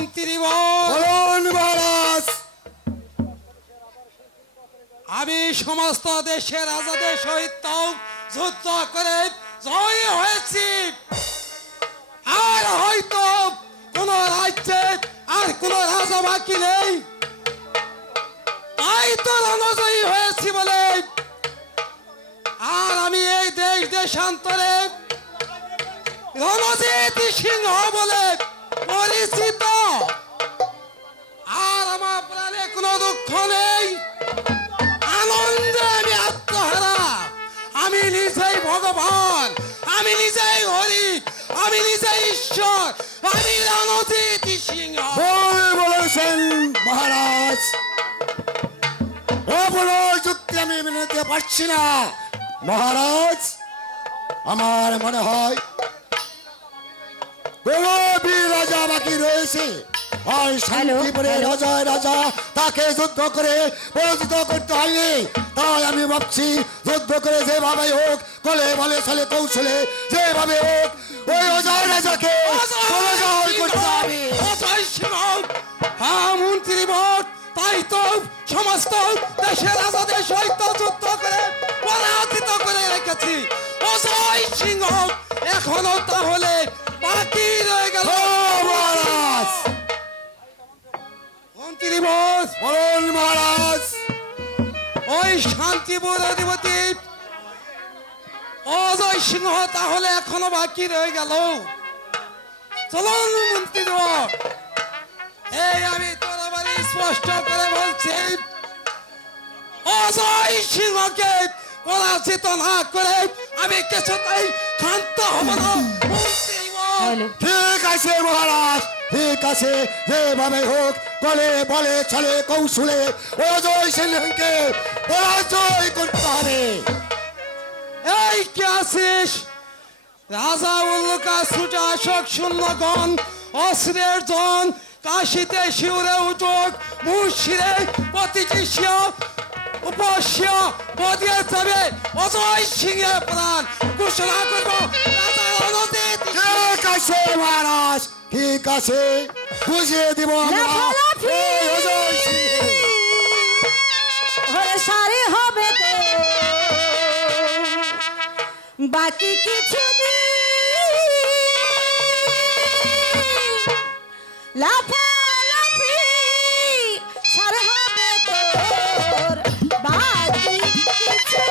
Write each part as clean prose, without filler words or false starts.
মন্ত্রী বলুন মহারাজ। আমি সমস্ত দেশের রাজাদের সহিত যুদ্ধ করে জয় হয়েছি, আর হয়তো কোন রাজ্যে আর কোন রাজা বাকি নেই, তাই তো রণজয়ী হয়েছি বলে আর আমি এই দেশ দেশান্তরে রণজিৎ সিংহ বলে পরিচিত। আর আমার প্রাণে কোনো দুঃখ নেই, আনন্দে আমি আত্মহারা। আমি নিজেই ভগবান, আমি নিজেই হরি, আমি নিজেই ঈশ্বর, আমি রণজিৎ সিংহ। বলেছেন মহারাজ, ও বলো যুক্তি আমি মেনে নিতে পারছি না মহারাজ। আমার মনে হয় কোন বীর রাজা বাকি রয়েছে, আর শান্তিপুরের অজয় রাজা তাকে যুদ্ধ করে পরাজিত করতে হয়নি। তাই আমি ভাবছি যুদ্ধ করে যেভাবে হোক, কলে বলে চলে কৌশলে যেভাবে হোক ওই অজয় রাজাকে পরাজয় করতে হবে। অজয় সিংহ, হ্যাঁ মন্ত্রী বট, তাই তো সমস্ত দেশের রাজাদের সহিত যুদ্ধ করে পরাজিত করে রেখেছি। অজয় সিংহ এখনো তাহলে বাকি রয়ে গেল মহারাজ। মন্ত্রী বস, বলুন মহারাজ। ওই শান্তিপুর অধিপতি অজয় সিংহ তাহলে এখনো বাকি রয়ে গেল। চলুন মন্ত্রী বস, এই আমি তরবারি স্পষ্ট করে বলছি, অজয় সিংহকে পরাজিত না করে আমি কিছুতেই ক্ষান্ত হব না। মন্ত্রী বস, ঠিক আছে মহারাজ, ঠিক আছে, যেভাবে হোক বলে বলে চলে কৌশলে অজয় সিংহকে পরাজয় করতে হবে। এই কে আছিস? রাজা উল্লুকা সুজা শোক শূন্যগণ অশ্রের জন কাশিতে শিউরে উঠোক মুশিরে প্রতিচিষ্য উপস্য বদিয়ে যাবে অজয় সিংহের প্রাণ ঘোষণা করবো রাজা রণজিৎ। ঠিক আছে মহারাজ, ঠিক আছে, বুঝিয়ে দিব আমরা এই অজয় সিংহে। সারে হবে তো বাকি কিছু লাফালাফি সারে হবে তোর বাকি কিছু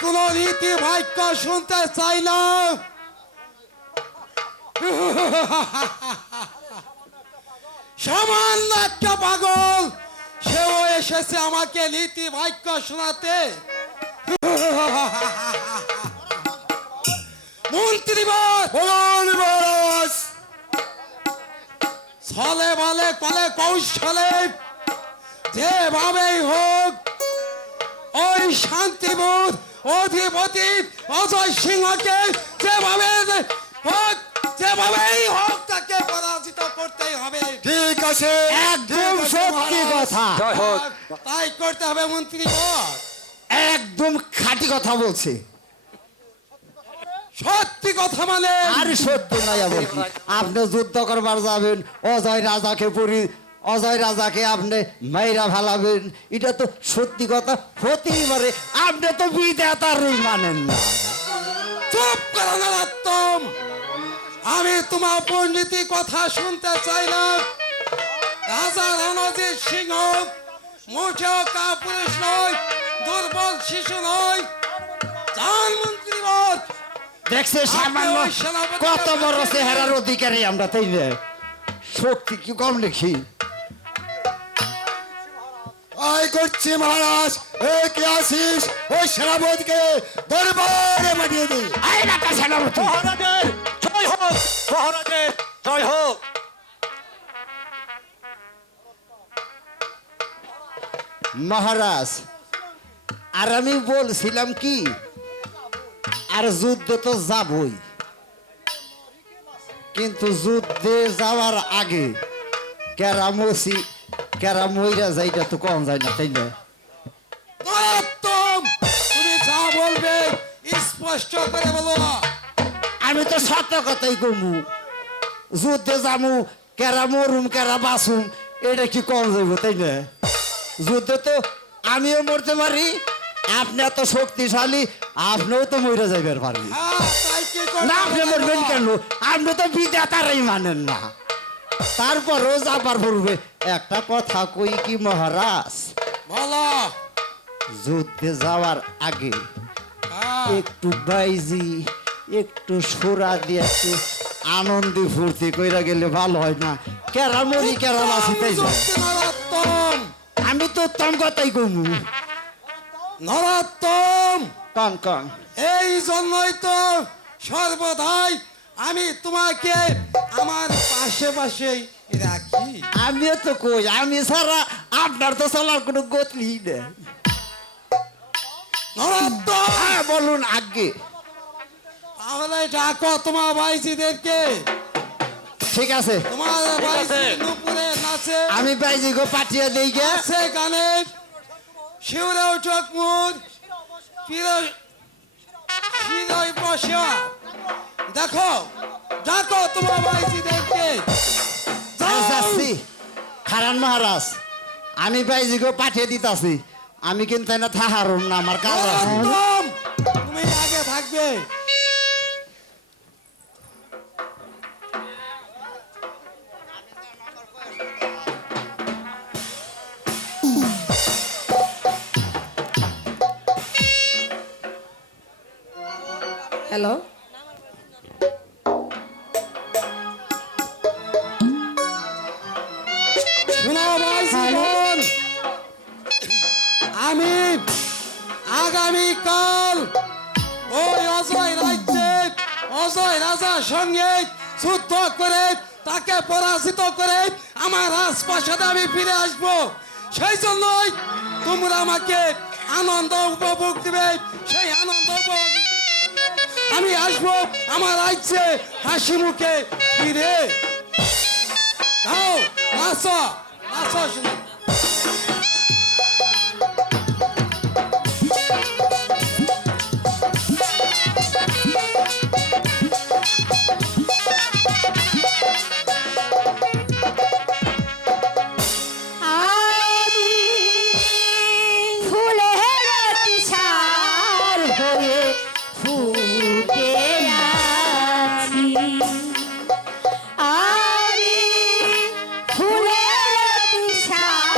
কোন নীতি বাক্য শুনতে চাই না। সামান্য একটা পাগল, সেও এসেছে আমাকে নীতি বাক্য শোনাতে। মন্ত্রীবর বলুন মহারাজ। ছলে বলে কলে কৌশলে যেভাবেই হোক ওই শান্তিবোধ অধিপতি অজয় সিংহকে যেভাবেই হোক তাকে পরাজিত করতেই হবে। ঠিক আছে, একদম সত্যি কথা, তাই করতে হবে মন্ত্রীবর। একদম খাঁটি কথা বলছে। সত্যি কথা মানে আর সত্যি নয় আবার কি? আপনি যুদ্ধ করবার যাবেন, অজয় রাজাকে আপনি মাইরা ফেলাবেন, এটা তো সত্যি কথা হতেই পারে। আপনি তো বিধাতারই মানেন না। চুপ করো না রাত্তম, আমি তোমার পণ্ডিতি কথা শুনতে চাই না। রাজা রণজিৎ সিংহ মোটেও কাপুরুষ নয়, দুর্বল শিশু নয়। জান মন্ত্রীবর, দেখছে সামান্য কত বড় চেহারার অধিকারী আমরা, তাই না? শক্তি কি কম দেখি? আয় করছি মহারাজ। এই কে আসিস? ওই সেনাপতিকে দরবারে পাঠিয়ে দিই। আয় না তা সেনাপতি। মহারাজের জয় হোক, মহারাজের জয় হোক। মহারাজ, আর আমি বলছিলাম কি, আর যুদ্ধ তো যাবই, কিন্তু যুদ্ধে যাওয়ার আগে কেরা মইরা যাইটা তো কম যায় না, তাই না? নরোত্তম, তুমি যা বলবে স্পষ্ট করে বলো। আমি তো সত্য কথাই কমু, যুদ্ধে যামু, কেরা মরুম কেরা বাঁচুম, এটা কি কম যাইব, তাই না? যুদ্ধে তো আমিও মরতে পারি, আপনি এত শক্তিশালী, আপনিও তো মরে যাইবার পারি। হ্যাঁ, তাই কি করতে না, আপনি হবে মরবেন বলো। কেন? আপনি তো বিধাতারই মানেন না। তারপরও যাবার পূর্বে একটা কথা কই কি মহারাজ, বলো। যুদ্ধে যাওয়ার আগে হ্যাঁ, একটু বাইজি, একটু সোরা দিয়ে একটু আনন্দি ফুর্তি কইরা গেলে ভালো হয় না? কেরা মরি কেরা বাঁচি, তাই না? যুক্তি নরোত্তম, আমি তো উত্তম কথাই কমু। নরোত্তম, কন কন। এই জন্যই তো সর্বদাই আমি তোমাকে আমার পাশে রাখি। আমিও তো কই, আমি ছাড়া আপনার তো চলার কোনো গতি নেই। নরোত্তম, হ্যাঁ বলুন আগে। তাহলে ডাকো তোমার ভাইজিদেরকে। ঠিক আছে, তোমার ভাইজি নুপুরে নাচে, আমি বাইজি গো পাঠিয়ে দেই গে। নাচে গানে, শিউরেও চকমুর, শিরই বসা। দেখো, ডাকো তোমার ভাইজিদেরকে। যাও। যাচ্ছি খারান মহারাজ, আমি বাইজি গো পাঠিয়ে দিতাছি। আমি কিন্তু না থাহারুম না, আমার কাজ আছে। নরোত্তম, তুমি আগে থাকবে। হ্যালো, শোনো ভাই জীবন, আমি আগামীকাল ওই অজয় রাজার সঙ্গে যুদ্ধ করে তাকে পরাজিত করে আমার রাজপ্রাসাদে আমি ফিরে আসব। সেই জন্যই তোমরা আমাকে আনন্দ উপভোগ দিবে। সেই আনন্দ উপভোগ আমি আসবো আমার রাজ্যে হাসি মুখে ফিরে। যাও, নাচো নাচো শুনো। আমি ফুলের তুষার হয়ে ফুটে আছি। আমি ফুলের তুষার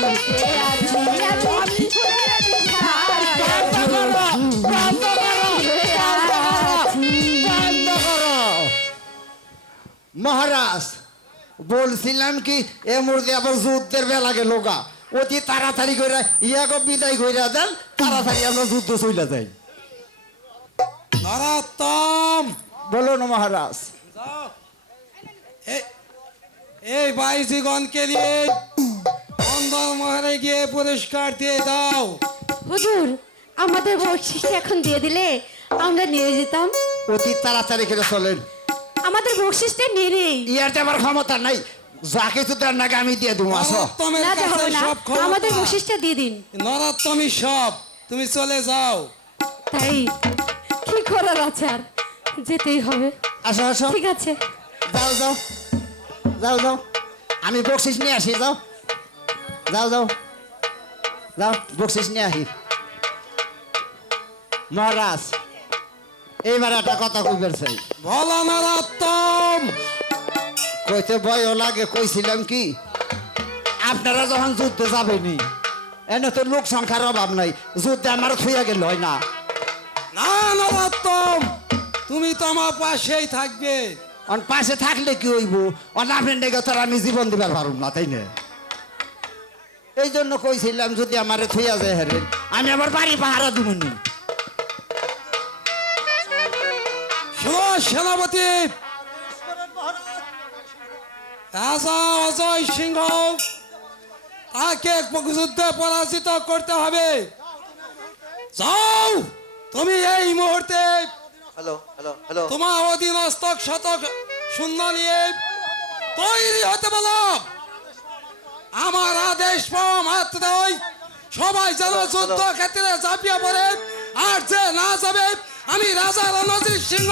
ফুটে আছি আমি ফুলের দিশার বন্ধ করো, বন্ধ করো। মহারাজ বলছিলাম কি এ মুহূর্তে আবার যুদ্ধের বেলা গেল গা, অতি তাড়াতাড়ি করে ইয়াকে বিদায় কইরা দেন, তাড়াতাড়ি আমরা যুদ্ধ চইলা যাই। নরোত্তম, বলুন মহারাজ। এই বাইজিগণকে নিয়ে অন্দর মহলে গিয়ে পুরস্কার দিয়ে দাও। হুজুর আমাদের বকশিসটা এখন দিয়ে দিলে আমরা নিয়ে যেতাম। অতি তাড়াতাড়ি করে চলেন, আমাদের বকশিসটা নিয়ে নেই। ইয়ার দেবার ক্ষমতা নাই, যা কিছু দেন নাকি আমি দিয়ে দেবো। আসো। নরোত্তমের না কাছে হবে না, সব আমাদের ক্ষমতা। বকশিসটা দিয়ে দিন। নরোত্তমই সব, তুমি চলে যাও। তাই কি করার আছে আর, যেতেই হবে। আসো আসো, ঠিক আছে। যাও যাও যাও যাও, আমি বকশিস নিয়ে আসি। যাও যাও যাও যাও, বকশিস নিয়ে আসি। মহারাজ এইবার একটা কথা কইবার চাই। বলো নরোত্তম। কইতে ভয়ও লাগে, কইছিলাম কি আপনারা যখন যুদ্ধে যাবেনি, এনে তো লোক সংখ্যার অভাব নাই, যুদ্ধে আমার থুইয়া গেল হয় না। না নরোত্তম, তুমি তো আমার পাশেই থাকবে। অন পাশে থাকলে কি হইব, অন আপনার ডেকে তো আর আমি জীবন দিবার পারুম না, তাই না? এই জন্য কইছিলাম যদি আমারে থুইয়া যায় হেরেন, আমি আবার বাড়ি পাহারা দিবনি। শোনো সেনাপতি, রাজা অজয় সিংহ তাকে যুদ্ধে পরাজিত করতে হবে। যাও, তুমি এই মুহূর্তে তোমার অধীনস্থ শতক শূন্য নিয়ে তৈরি হতে বলো। আমার আদেশ পাওয়া মাত্রই সবাই যেন যুদ্ধ ক্ষেত্রে ঝাঁপিয়ে পড়ে, আর যে না যাবে আমি রাজা রণজিৎ সিংহ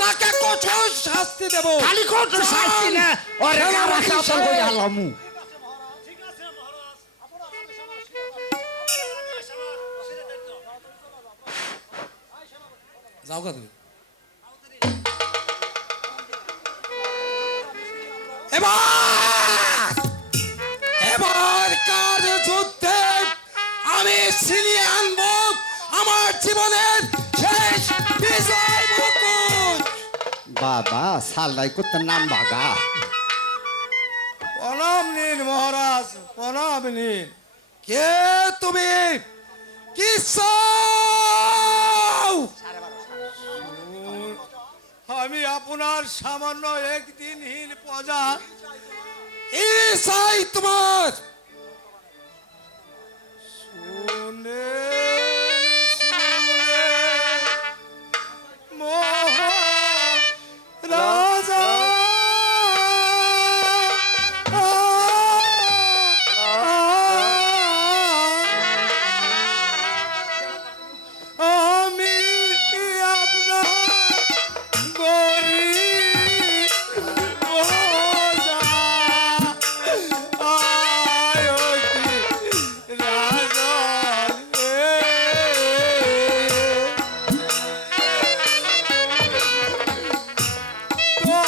তাকে কঠোর শাস্তি দেব। খালি কত শাস্তি না, ওরে আমার কাপড় কই হালামু। যাও গা তুমি। এবার কার যুদ্ধে আমি ছিনিয়ে আনবো আমার জীবনের শেষ বিজয় মুকুট। বাবা সালাই করতে নাম বাগা। প্রণাম নিন মহারাজ, প্রণাম নিন। কে তুমি? কি চাও? আমি আপনার সামান্য একদিনহীন প্রজা। কি চাই তোমার? শুনে শুনে মহারাজা আমি আপনার গরিব প্রজা। আয় অতি রাজন রে। তো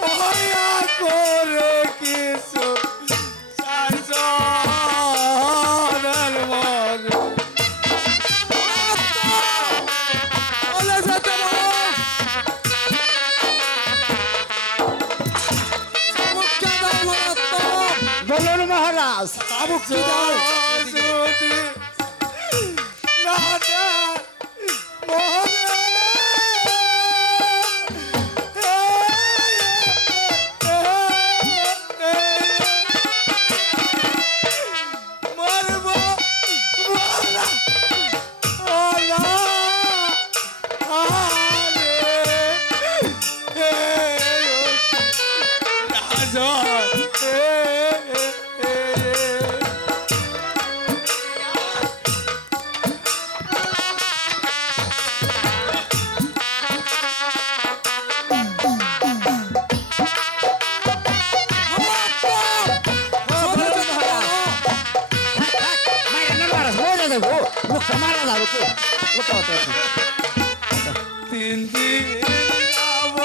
দয়া করে কিছু সাজনের মনে বলে যেতে বলো। চাবুককে দাও নরোত্তম, বলুন মহারাজ। চাবুককে দাও। যদি না দেয় মরব মারা যাবো তো। ওটা ওটা ওটা। তিন দিন যাব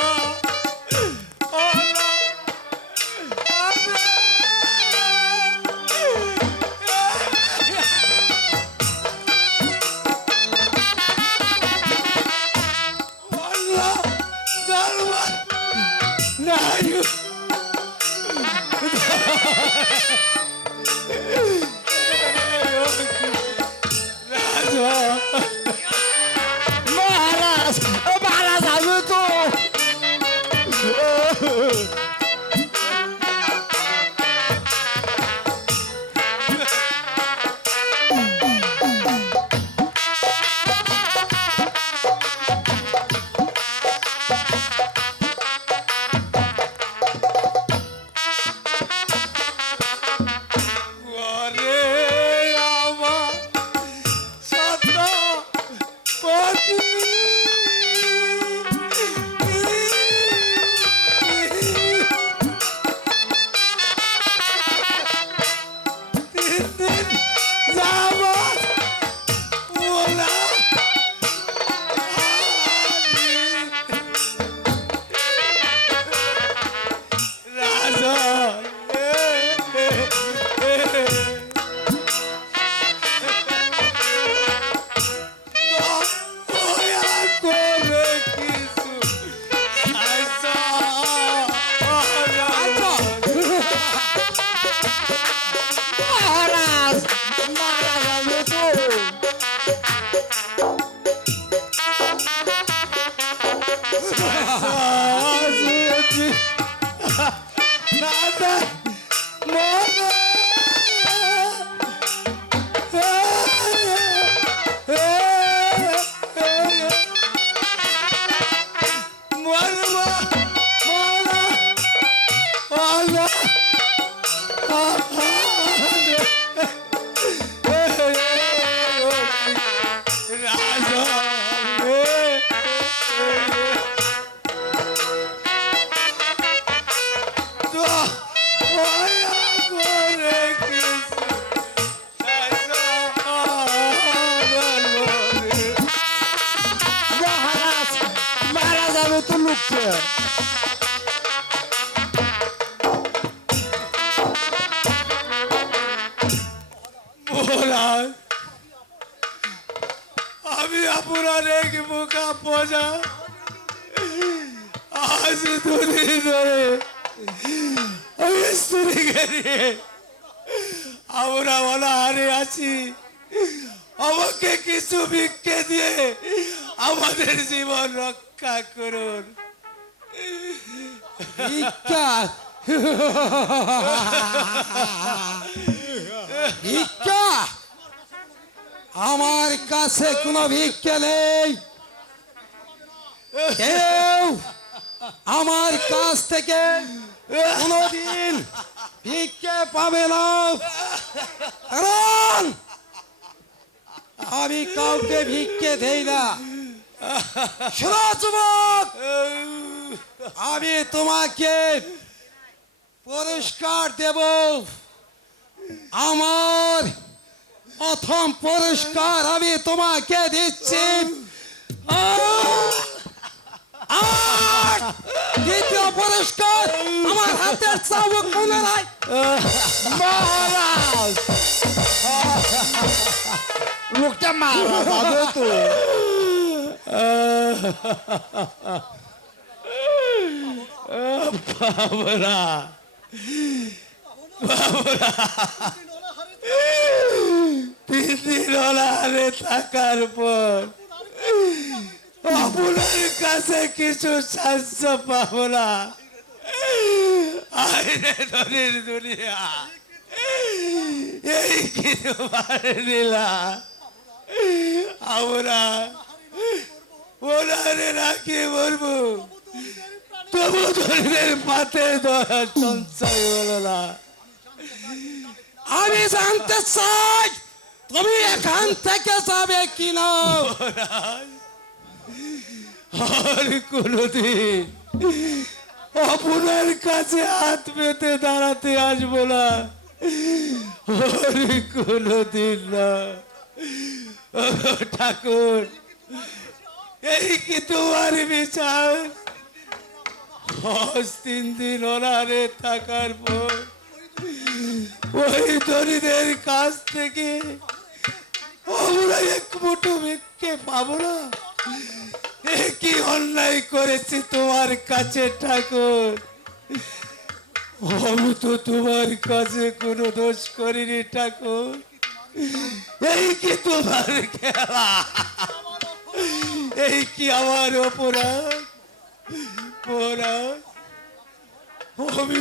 মহারাজ মারা যাবে তো মহারাজ মারা যাবে তো লোককে মহারাজ আমি আপনার এক বোকা পজা আজ দুদিন ধরে আমি স্ত্রীকে নিয়ে আমরা অনাহারে আছি আমাকে কিছু ভিক্ষে দিয়ে আমাদের জীবন রক্ষা করুন ভিক্ষা ভিক্ষা আমার কাছে কোনো ভিক্ষা নেই কেউ আমার কাছ থেকে কোনোদিন ভিক্ষে পাবে না কারণ আমি কাউকে ভিক্ষে দেই না শোনো যুবক আমি তোমাকে পুরস্কার দেব আমার প্রথম পুরস্কার আমি তোমাকে দিচ্ছি আর দ্বিতীয় পুরস্কার আমার হাতের চাবুক মনে নাই মহারাজ লোকটা মারা যাবে তো বাবরা তিন দিন অনাহারে থাকার পর আপনার কাছে কিছু সাহায্য পাবো না আইনে ধনির দুনিয়া এই কিছু মারে নিলা আমরা ওনারে রাখি বলবো তবু ধনীদের পাতে দয়া সঞ্চয় হলো না আমি জানতে চাই তুমি এখান থেকে যাবে কিনা আর কোনদিন আপনার কাছে হাত পেতে দাঁড়াতে আসবো না আর কোনদিন না ও ঠাকুর এই কি তোমার বিচার আজ 3 দিন অনাহারে থাকার পর ওই ধনীদের কাছ থেকে আমরা এক মুঠো ভিক্ষে পাবো না এ কি অন্যায় করেছি তোমার কাছে ঠাকুর আমি তো তোমার কাছে কোনো দোষ করিনি ঠাকুর এই কি তোমার খেলা এই কি আমার অপরাধ আমি